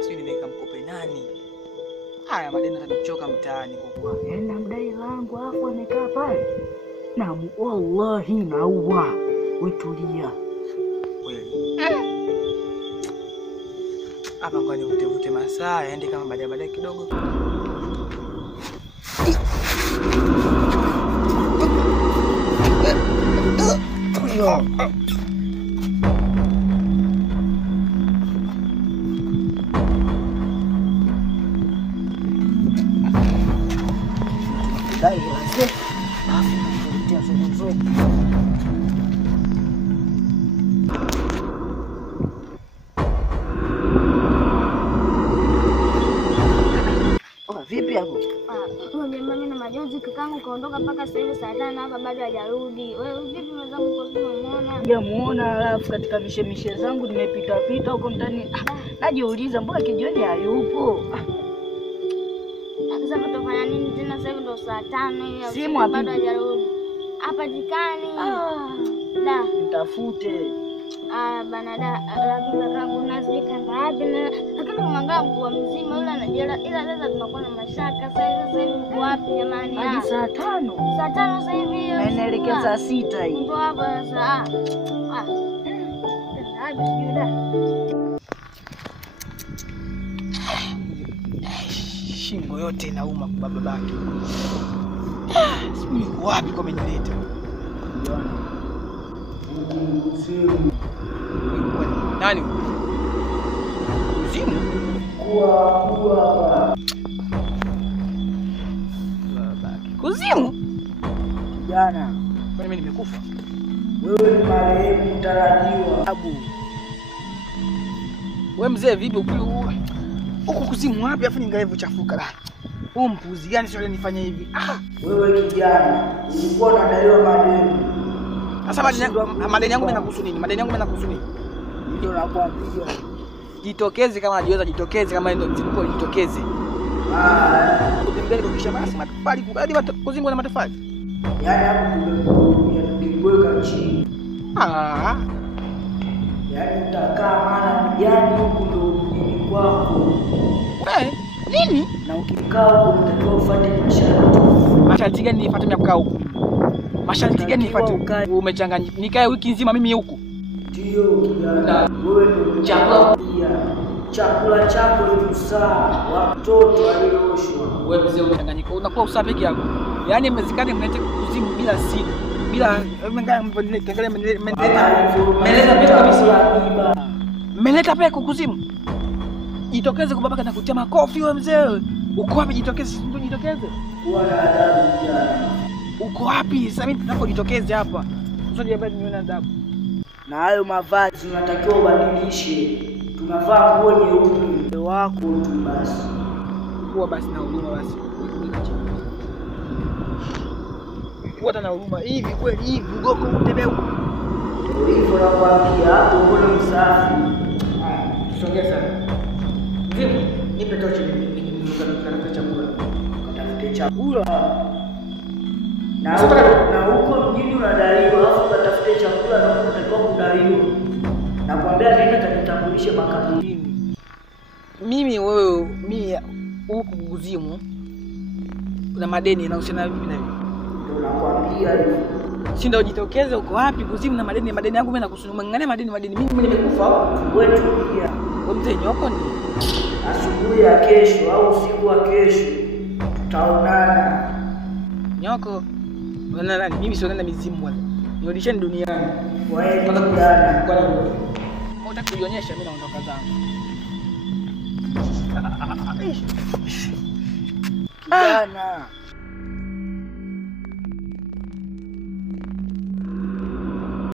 Sio nikamkope nani? Haya madeni atanichoka mtaani kwa. Na mdai langu hapo amekaa pale. Na wallahi naua. Wetulia. Kweli. Hapa kwa nivute masaa yaende kama baadaye kidogo. Dai lazima. Ndio sio. Vipi hapo? Mimi na majonzi kakangu kaondoka mpaka sasa hivi saa 5 hapa bado hajarudi. Wewe vipi mwenzangu kwa nini unaona? Sijamuona, alafu katika mishemishe zangu nimepita huko ndani. Najiuliza mbona kijioni hayupo? Sasa tutafanya nini tena sasa hivi ndo saa 5 Simu bado hajarudi. Hapa jikani. Da, nitafute. Bana da, lakini kakangu nazika ngapi na lakini kumwangalia mkuu mzima yule anajela ila sasa tunakuwa na mashaka sasa hivi uko wapi jamani? Hadi saa 5. Saa 5 sasa hivi. Na inaelekea saa 6 hii. Ndio hapa sasa. Shingo yote inauma kwa babake. Sijui uko wapi kwa menileta. Nani? Kuzimu? Kuwa. Kuzimu? Kijana. Kwani mimi nimekufa? Wewe ni marehemu mtarajiwa. Abu. Wewe mzee vipi huko kuzimu wapi afu ningaevu chafuka la. Mpuzi gani sio nifanye hivi? Wewe kijana, ulikuwa unadaiwa madeni. Sasa madeni yangu yanakuhusu nini? Madeni yangu yanakuhusu nini? Ndio nakwambia. Jitokeze kama unajiweza, jitokeze kama ndio mzipo jitokeze. Kutembea kisha basi matofali kubadi kuzimu na matofali. Yaani hapo tumekuweka chini. Yaani utakaa mara yani huko ndio mjini kwako. Nini? Na ukikaa huko unatakiwa ufuate masharti. Masharti gani nifuate mimi kukaa huko? Masharti gani nifuate? Umechanganya. Nikae wiki nzima mimi huko. Ndio kijana. Wewe ndio chakula chako ni usaa wa mtoto alioshwa. Wewe mzee unachanganyika. Unakuwa usaa peke yako. Yaani mmezikane mnaite kuzimu bila simu. Bila mmeleta pesa kabisa. Mmeleta pesa kuzimu. Jitokeze kwa babaka na kutia makofi wewe mzee. Uko wapi jitokeze? Sio jitokeze. Kuwa na adabu kijana. Uko wapi? Sasa mimi tunapojitokeze hapa. Usije bado nione adabu. Na hayo mavazi unatakiwa ubadilishe. Tunavaa nguo nyeupe wako tu basi. Kuwa basi na huruma basi. Kuwa na huruma hivi kweli hivi ugoko utembea huko. Ndio hivyo nakwambia hapo mbona msafi. Songea sana. Vipi? Nipe tochi nikatafute chakula. Katafute chakula. Na huko mjini unadaiwa, alafu katafute chakula na huko unatakiwa kudaiwa. Nakwambia nenda kajitambulishe makaburini. Mimi huko kuzimu kuna madeni yanahusiana na mimi na wewe. Ndio nakwambia hivyo. Si ndio jitokeze uko wapi kuzimu na madeni yangu mimi nakusunumangania madeni mimi nimekufa wewe tulia. Wewe mzee nyoko ni asubuhi ya kesho au usiku wa kesho tutaonana. Nyoko unaona nani? Mimi sio nenda mizimu bwana. Nirudisheni duniani. Wewe kijana. Kwa nini? Unataka kujionyesha mimi naondoka zangu. Kijana.